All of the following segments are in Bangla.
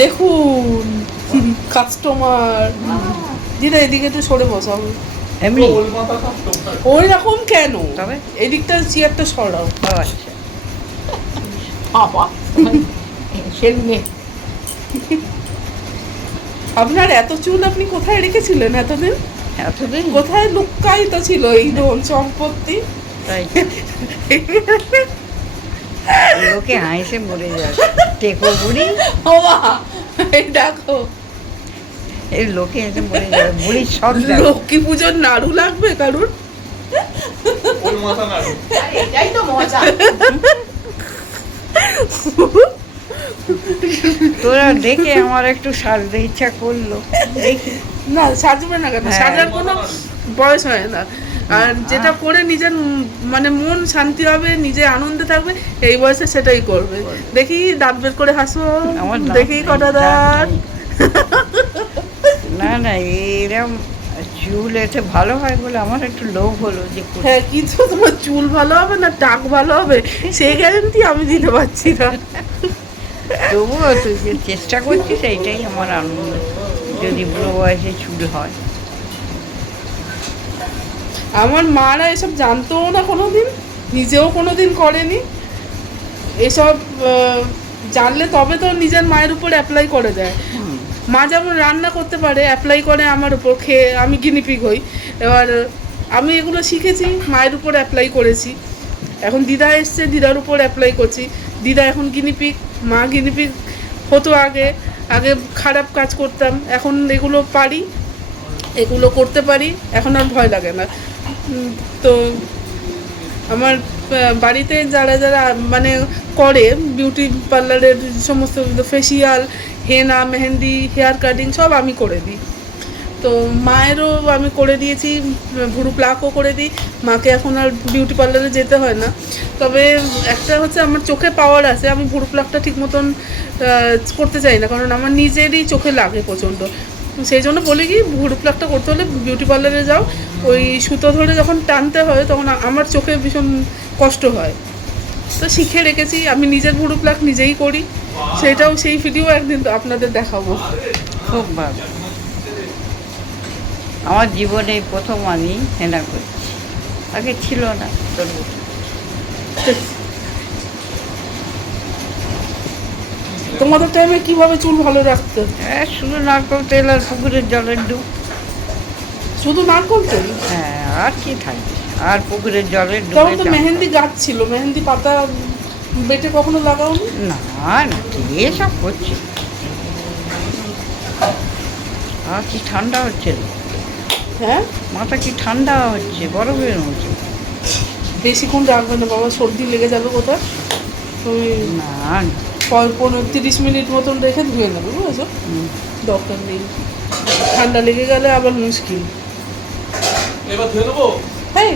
দেখুন কাস্টমার। দিদা এদিকে একটু সরে বসো। এমনি ওই রকম কেন? তবে এদিকটা চেয়ারটা সরাও। আচ্ছা বাবা সেলুনে আপনার এত চুল আপনি কোথায় রেখেছিলেন এতদিন? এতদিন কোথায় লুক্কায়িত ছিল এই ধন সম্পত্তি? তাই লোকে হাসে মরে যায় টেকো বুড়ি বাবা এই দেখো এই লোকে হেসে মরে যায় বুড়ি সব দেখো। লক্ষ্মী পুজোর নাড়ু লাগবে কারুর? এটাই তো মজা। তোরা দেখে আমার একটু সাজতে ইচ্ছা করলো দেখি না সাজবে না কেন? হ্যাঁ। সাজার কোনো বয়স হয় না। আর যেটা করে নিজের মানে মন শান্তি হবে, নিজে আনন্দে থাকবে, এই বয়সে সেটাই করবে। দেখি দাঁত বের করে হাসো। আমার দাঁত দেখি নেই, কটা দাঁত। না না এরকম চুল এতে ভালো হয় বলে আমার একটু লোভ হলো যে করি। হ্যাঁ কিন্তু তোমার চুল ভালো হবে না টাক ভালো হবে সেই গ্যারান্টি আমি দিতে পারছি না। তবুও তুই যে চেষ্টা করছিস এইটাই আমার আনন্দ যদি বুড়ো বয়সে চুল হয়। আমার মারা এসব জানতোও না কোনোদিন, নিজেও কোনোদিন করেনি এসব। জানলে তবে তো নিজের মায়ের উপর অ্যাপ্লাই করে দেয়। মা যেমন রান্না করতে পারে অ্যাপ্লাই করে আমার উপর, খেয়ে আমি গিনিপিগ হই। এবার আমি এগুলো শিখেছি, মায়ের উপর অ্যাপ্লাই করেছি। এখন দিদা এসছে, দিদার উপর অ্যাপ্লাই করছি। দিদা এখন গিনিপিগ, মা গিনিপিগ হতো আগে। আগে খারাপ কাজ করতাম, এখন এগুলো পারি, এগুলো করতে পারি, এখন আর ভয় লাগে না। তো আমার বাড়িতে যারা যারা মানে করে বিউটি পার্লারের সমস্ত ফেসিয়াল, হেনা, মেহেন্দি, হেয়ার কাটিং সব আমি করে দিই। তো মায়েরও আমি করে দিয়েছি, ভুরু প্লাকও করে দিই। মাকে এখন আর বিউটি পার্লারে যেতে হয় না। তবে একটা হচ্ছে আমার চোখে পাওয়ার আছে, আমি ভুরু প্লাকটা ঠিক মতন করতে চাই না, কারণ আমার নিজেরই চোখে লাগে প্রচণ্ড। সেই জন্য বলি কি ভুরু প্লাকটা করতে হলে বিউটি পার্লারে যাও, ওই সুতো ধরে যখন টানতে হয় তখন আমার চোখে ভীষণ কষ্ট হয়। তো শিখে রেখেছি, আমি নিজের ভুরু প্লাক নিজেই করি। সেটাও সেই ভিডিও একদিন আপনাদের দেখাবো। খুব ভালো। আমার জীবনে এই প্রথম আমি হেনা করছি, আগে ছিল না তোর মতো। তোমাদের টাইমে কিভাবে চুল ভালো রাখতে? হ্যাঁ শুধু নারকেল তেল আর পুকুরের জলের ডুব। শুধু নারকল তেল? হ্যাঁ আর কি থাকবে, আর পুকুরের জলের তখন ডুবে তো চান মেহেন্দি গাছ ছিল, মেহেন্দি পাতা বেটে কখনো লাগাওনি? করা। না না কে সব করছে। আর কি ঠান্ডা হচ্ছে রে, হ্যাঁ মাথা কি ঠান্ডা হচ্ছে, বরফের মতো। বেশিক্ষণ রাখবে না বাবা, সর্দি লেগে যাবে কোথায়। তুমি না 30 মিনিট মতন রেখে ধুয়ে নেবে, বুঝেছো? দরকার নেই, ঠান্ডা লেগে গেলে আবার মুশকিল। এবার ধুয়ে নেবো। হ্যাঁ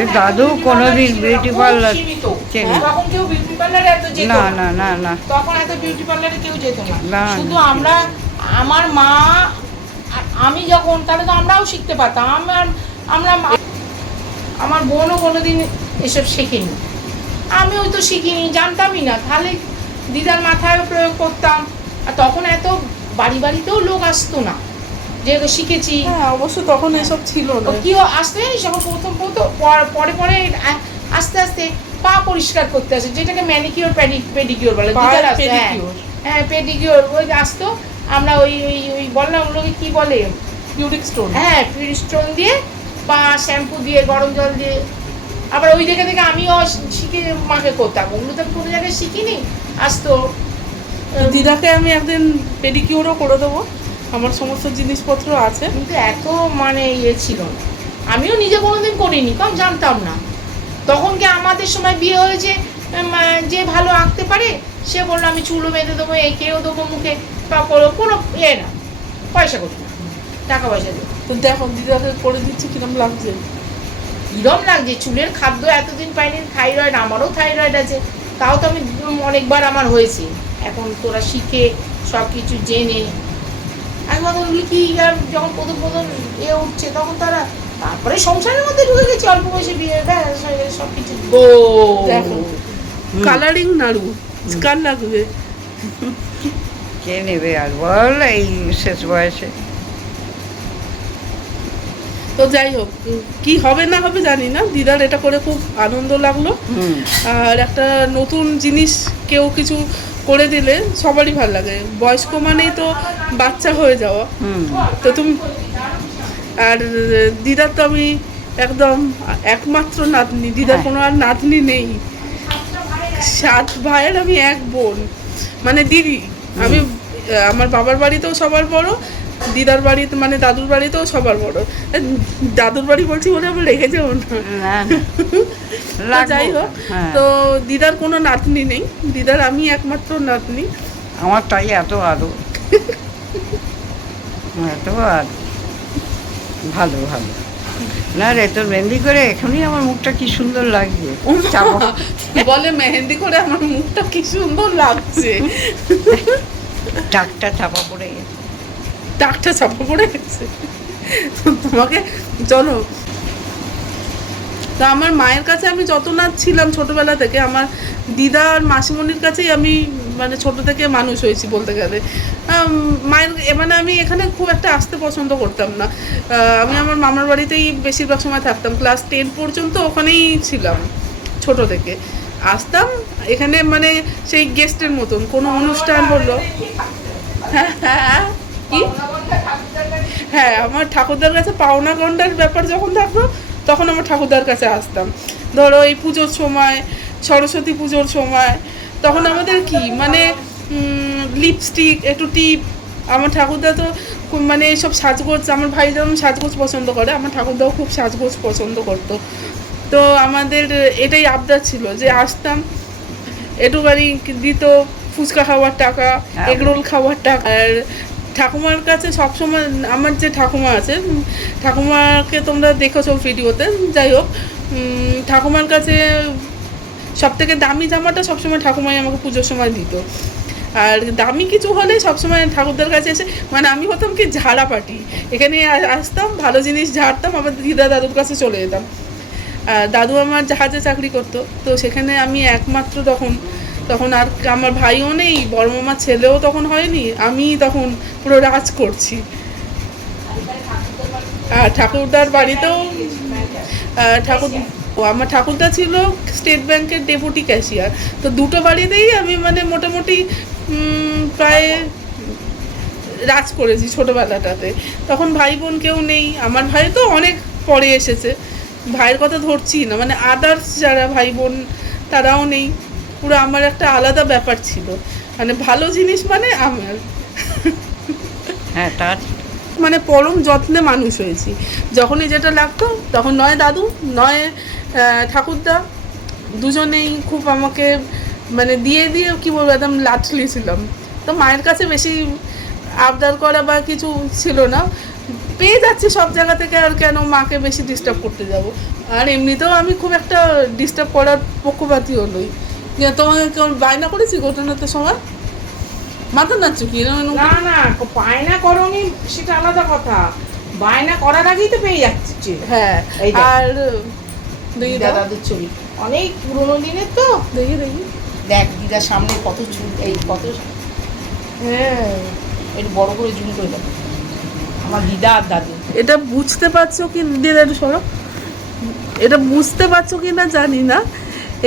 এ দাদু কোনোদিন বিউটি পার্লার চেনে না। তখন কেউ বিউটি পার্লারে এত যেত না না। না না না তখন এত বিউটি পার্লারে কেউ যেত না। না, শুধু না। আমরা, আমার মা আর আমি যখন, তাহলে তো আমরাও শিখতে পারতাম। আমার বোনও কোনোদিন এসব শেখেনি, আমিও তো শিখিনি, জানতামই না। তাহলে দিদার মাথায় প্রয়োগ করতাম। আর তখন এত বাড়ি বাড়িতেও লোক আসতো না যে শিখেছি। হ্যাঁ অবশ্য তখন এসব ছিল না। কি আসতে জানিস, যখন প্রথম পরে পরে আস্তে আস্তে পা পরিষ্কার করতে আসে, যেটাকে ম্যানিকিওর পেডিকিওর বলে। দিদার আসতো, হ্যাঁ হ্যাঁ পেডিকিওর, ওই আসতো। আমরা ওই ওই ওই বললাম ওগুলোকে কি বলে, পিউরিক স্টোন। হ্যাঁ পিউরিক স্টোন দিয়ে বা শ্যাম্পু দিয়ে গরম জল দিয়ে। আবার ওই দেখে দেখে আমিও শিখে মাকে করতাম। ওগুলো তো কোনো জায়গায় শিখিনি, আসতো। দিদাকে আমি একদিন পেডিকিউরও করে দেবো, আমার সমস্ত জিনিসপত্র আছে। কিন্তু এত মানে ইয়ে ছিল না, আমিও নিজে কোনোদিন করিনি, কারণ জানতাম না। তখন কি আমাদের সময় বিয়ে হয়েছে, যে ভালো আঁকতে পারে সে বললো আমি চুলও বেঁধে দেবো, এঁকেও দেবো মুখে, বা কোনো ইয়ে না, পয়সা করি না, টাকা পয়সা দেবো। তো দেখো দিদাকে করে দিচ্ছি কিরম লাগছে। কিরম লাগছে, চুলের খাদ্য এতদিন পাইনি। থাইরয়েড, আমারও থাইরয়েড আছে, তাও তো আমি অনেকবার আমার হয়েছে। এখন তোরা শিখে সব কিছু জেনে একবার বললি কি, যখন প্রথম প্রথম উঠছে তখন তারা, তারপরে সংসারের মধ্যে ঢুকে গেছি অল্প বয়সে বিয়ে, ব্যাস হয়ে গেছে সব কিছু। দেখো কালারিং নাড়ু কার লাগবে? কে নেবে আর বল এই শেষ বয়সে। তো যাই হোক, কি হবে না হবে জানি না, দিদার এটা করে খুব আনন্দ লাগলো। হুম। আর একটা নতুন জিনিস কেউ কিছু করে দিলে সবারই ভালো লাগে। বয়স্ক মানেই তো বাচ্চা হয়ে যাওয়া। হুম। তো তুমি আর দিদার তো আমি একদম একমাত্র নাতনি, দিদার হ্যাঁ। কোনো আর নাতনি নেই। 7 ভাইয়ের আমি এক বোন, মানে দিদি। আমি আমার বাবার বাড়িতেও সবার বড়, দিদার বাড়িতে মানে দাদুর বাড়িতেও সবার বড়। দাদুর বাড়ি বলছি বলে আমি রেখে যাবো না। না তো লাগবো। যাই হোক, হ্যাঁ। তো দিদার কোনো নাতনি নেই, দিদার আমি একমাত্র নাতনি। আমার তাই এত আদর, এত আদর। ভালো ভালো। না রে, তোর মেহেন্দি করে এখনই আমার মুখটা কি সুন্দর লাগছে। চাপা- বলে মেহেন্দি করে আমার মুখটা কি সুন্দর লাগছে। টাকটা চাপা পড়ে গেছে। টাকটা চাপা পড়ে গেছে। তোমাকে চলো, তো আমার মায়ের কাছে আমি যত না ছিলাম ছোটবেলা থেকে, আমার দিদা আর মাসিমণির কাছেই আমি মানে ছোট থেকে মানুষ হয়েছি বলতে গেলে। মায়ের মানে আমি এখানে খুব একটা আসতে পছন্দ করতাম না। আমি আমার মামার বাড়িতেই বেশিরভাগ সময় থাকতাম, ক্লাস 10 পর্যন্ত ওখানেই ছিলাম ছোট থেকে। আসতাম এখানে মানে সেই গেস্টের মতন, কোনো অনুষ্ঠান হলো। হ্যাঁ হ্যাঁ, কি হ্যাঁ, আমার ঠাকুরদার কাছে পাওনা গন্ডার ব্যাপার যখন থাকতো তখন আমার ঠাকুরদার কাছে আসতাম। ধরো এই পুজোর সময়, সরস্বতী পুজোর সময়, তখন আমাদের কি মানে লিপস্টিক, একটু টিপ। আমার ঠাকুরদা তো মানে এইসব সাজগোজ, আমার ভাই যেমন সাজগোজ পছন্দ করে, আমার ঠাকুরদাও খুব সাজগোজ পছন্দ করতো। তো আমাদের এটাই আবদার ছিল যে আসতাম, একটু বাড়ি দিত ফুচকা খাওয়ার টাকা, এগরোল খাওয়ার টাকা। আর ঠাকুমার কাছে সবসময়, আমার যে ঠাকুমা আছে, ঠাকুমাকে তোমরা দেখেছো ভিডিওতে, যাই হোক, ঠাকুমার কাছে সব থেকে দামি জামাটা সবসময় ঠাকুমাই আমাকে পুজোর সময় দিত। আর দামি কিছু হলে সবসময় ঠাকুরদার কাছে এসে, মানে আমি হতাম কি ঝাড়াপাটি, এখানে আসতাম, ভালো জিনিস ঝাড়তাম, আবার দিদা দাদুর কাছে চলে যেতাম। দাদু আমার জাহাজে চাকরি করতো, তো সেখানে আমি একমাত্র তখন আর আমার ভাইও নেই, বড় মামার ছেলেও তখন হয়নি, আমি তখন পুরো রাজ করছি। আর ঠাকুরদার বাড়িতেও আমার ঠাকুরদা ছিল স্টেট ব্যাংকের ডেপুটি ক্যাশিয়ার। তো দুটো বাড়িতেই আমি মানে মোটামুটি প্রায় রাজ করেছি ছোটোবেলাটাতে। তখন ভাই বোন কেউ নেই, আমার ভাই তো অনেক পরে এসেছে, ভাইয়ের কথা ধরছি না, মানে আদার্স যারা ভাই বোন তারাও নেই। পুরো আমার একটা আলাদা ব্যাপার ছিল, মানে ভালো জিনিস মানে আমার। হ্যাঁ, তার মানে পরম যত্নে মানুষ হয়েছি। যখনই যেটা লাগতো তখন নয় দাদু নয় ঠাকুরদা, দুজনেই খুব আমাকে মানে দিয়ে কি বলবো, একদম লাঠলি ছিলাম। তো মায়ের কাছে বেশি আবদার করা বা কিছু ছিল না, পেয়ে যাচ্ছি সব জায়গা থেকে, আর কেন মাকে বেশি ডিস্টার্ব করতে যাব। আর এমনিতেও আমি খুব একটা ডিস্টার্ব করার পক্ষপাতীও নই। তোমাকে কেমন বায়না করেছি ঘটনাতে সময় মাথা নাচ্ছ কি? না না, বায়না করনি সেটা আলাদা কথা, বায়না করার আগেই তো পেয়ে যাচ্ছে। হ্যাঁ, এই দেখ। আর দেখি দাদা, দাদাদের ছবি অনেক পুরোনো দিনের তো, দেখি দেখ দিদার সামনে কত চুল, এই কত, হ্যাঁ, একটু বড় করে জুম করে দেখ আমার দিদা আর দাদু। এটা বুঝতে পারছো কি দিদা, একটু সরো, এটা বুঝতে পারছো কি না জানি না।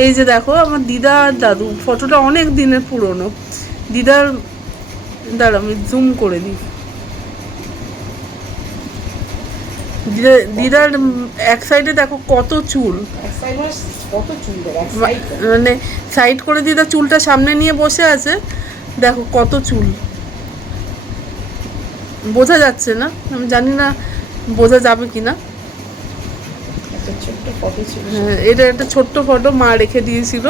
এই যে দেখো আমার দিদা আর দাদু, ফটোটা অনেক দিনের পুরনো। দিদার দাঁড়া আমি জুম করে দিই। দিদার এক সাইডে দেখো কত চুল, কত চুল দেখ, মানে সাইড করে দিদা চুলটা সামনে নিয়ে বসে আছে, দেখো কত চুল। বোঝা যাচ্ছে না, আমি জানি না বোঝা যাবে কি না। একটা ছোট্ট ফটো ছিল। হ্যাঁ, এটা একটা ছোট্ট ফটো মা রেখে দিয়েছিল।